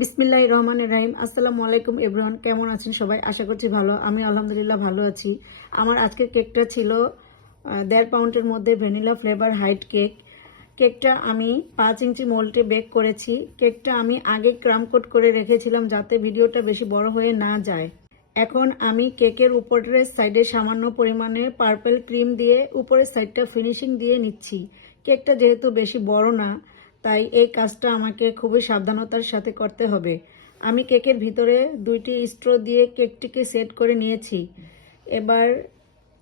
বিসমিল্লাহ রহমান রাহিম। আসসালামু আলাইকুম এভরিওয়ান, কেমন আছেন সবাই? আশা করছি ভালো। আমি আলহামদুলিল্লাহ ভালো আছি। আমার আজকের কেকটা ছিল দেড় পাউন্ডের মধ্যে ভ্যানিলা ফ্লেভার হাইট কেক। কেকটা আমি পাঁচ ইঞ্চি মোল্টে বেক করেছি। কেকটা আমি আগে ক্রাম কোট করে রেখেছিলাম যাতে ভিডিওটা বেশি বড় হয়ে না যায়। এখন আমি কেকের উপরের সাইডে সামান্য পরিমাণে পার্পেল ক্রিম দিয়ে উপরের সাইডটা ফিনিশিং দিয়ে নিচ্ছি। কেকটা যেহেতু বেশি বড় না তাই এই কাজটা আমাকে খুবই সাবধানতার সাথে করতে হবে। আমি কেকের ভিতরে দুইটি স্ট্রো দিয়ে কেকটিকে সেট করে নিয়েছি। এবার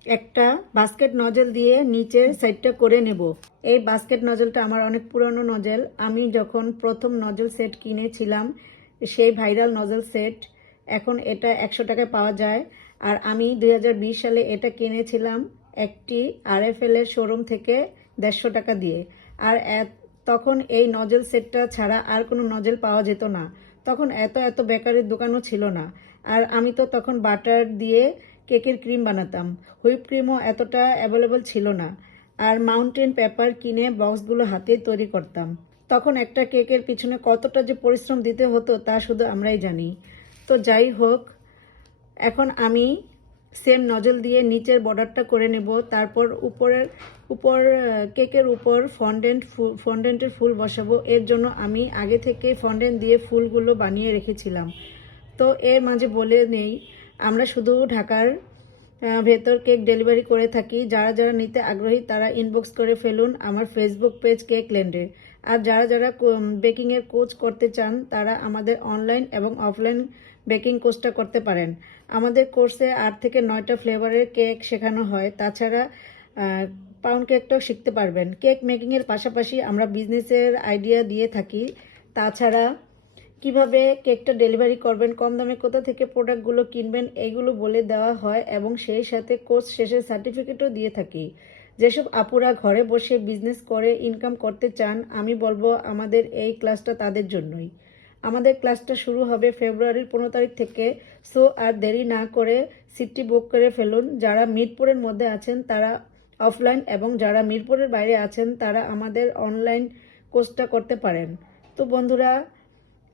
একটা বাস্কেট নজল দিয়ে নিচের সাইডটা করে নেব। এই বাস্কেট নজলটা আমার অনেক পুরনো নজল। আমি যখন প্রথম নজল সেট কিনেছিলাম, সেই ভাইরাল নজল সেট, এখন এটা একশো টাকায় পাওয়া যায়। আর আমি দু হাজার বিশ সালে এটা কিনেছিলাম একটি আরএফএল এর শোরুম থেকে দেড়শো টাকা দিয়ে। আর তখন এই নজল সেটটা ছাড়া আর কোনো নজল পাওয়া যেত না। তখন এত এত বেকারির দোকানও ছিল না। আর আমি তো তখন বাটার দিয়ে কেকের ক্রিম বানাতাম। হুইপ ক্রিমও এতটা অ্যাভেলেবল ছিল না। আর মাউন্টেন পেপার কিনে বক্সগুলো হাতে তৈরি করতাম। তখন একটা কেকের পিছনে কতটা যে পরিশ্রম দিতে হতো তা শুধু আমরাই জানি। তো যাই হোক, এখন আমি সেম নজল দিয়ে নিচের বর্ডারটা করে নেব। তারপর উপরের, উপর কেকের উপর ফন্ডেন্ট ফন্ডেন্টের ফুল বসাবো। এর জন্য আমি আগে থেকে ফন্ডেন্ট দিয়ে ফুলগুলো বানিয়ে রেখেছিলাম। তো এর মাঝে বলে নেই, আমরা শুধু ঢাকার ভেতর কেক ডেলিভারি করে থাকি। যারা যারা নিতে আগ্রহী তারা ইনবক্স করে ফেলুন আমার ফেসবুক পেজ কেক ল্যান্ডে আর যারা যারা বেকিংয়ের কোচ করতে চান তারা আমাদের অনলাইন এবং অফলাইন বেকিং কোর্সটা করতে পারেন। আমাদের কোর্সে আট থেকে নয়টা ফ্লেভারের কেক শেখানো হয়। তাছাড়া পাউন্ড কেকটাও শিখতে পারবেন। কেক মেকিংয়ের পাশাপাশি আমরা বিজনেসের আইডিয়া দিয়ে থাকি। তাছাড়া, কীভাবে কেকটা ডেলিভারি করবেন, কম দামে কোথা থেকে প্রোডাক্টগুলো কিনবেন, এইগুলো বলে দেওয়া হয় এবং সেই সাথে কোর্স শেষে সার্টিফিকেটও দিয়ে থাকি। যেসব আপুরা ঘরে বসে বিজনেস করে, ইনকাম করতে চান, আমি বলব আমাদের এই ক্লাসটা তাদের জন্যই। আমাদের ক্লাসটা শুরু হবে ফেব্রুয়ারির পনেরো তারিখ থেকে। সো আর দেরি না করে সিটটি বুক করে ফেলুন। যারা মিরপুরের মধ্যে আছেন, তারা অফলাইন এবং যারা মিরপুরের বাইরে আছেন, তারা আমাদের অনলাইন কোর্সটা করতে পারেন। তো বন্ধুরা,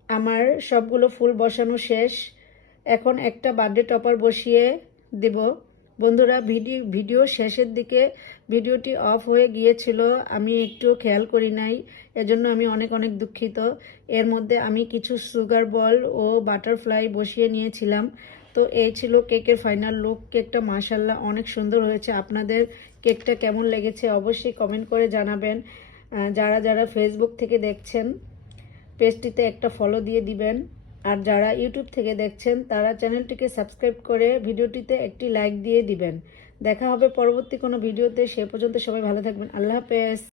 আমার সবগুলো ফুল বসানো শেষ। এখন একটা বার্থডে টপার বসিয়ে দেব। বন্ধুরা ভিডিও ভিডিও শেষের দিকে ভিডিওটি অফ হয়ে গিয়েছিল। আমি একটু খেয়াল করি নাই, এজন্য আমি অনেক অনেক দুঃখিত। এর মধ্যে আমি কিছু সুগার বল ও বাটারফ্লাই বসিয়ে নিয়েছিলাম। তো এই ছিল কেকের ফাইনাল লুক। কেকটা মাশাল্লাহ অনেক সুন্দর হয়েছে। আপনাদের কেকটা কেমন লেগেছে অবশ্যই কমেন্ট করে জানাবেন। যারা যারা ফেসবুক থেকে দেখছেন, পেজটিতে একটা ফলো দিয়ে দিবেন। আর যারা ইউটিউব থেকে দেখছেন, তারা চ্যানেলটিকে সাবস্ক্রাইব করে ভিডিওটিতে একটি লাইক দিয়ে দিবেন। দেখা হবে পরবর্তী কোনো ভিডিওতে, সে পর্যন্ত সবাই ভালো থাকবেন। আল্লাহ হাফেজ।